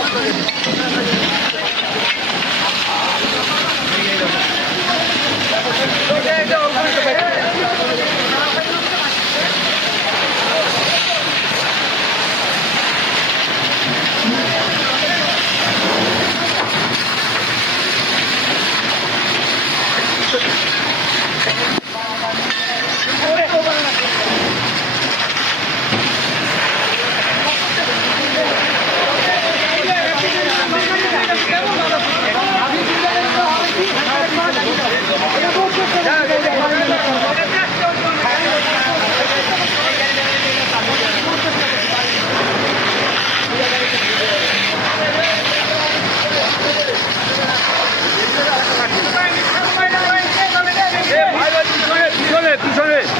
危ない。tout seul.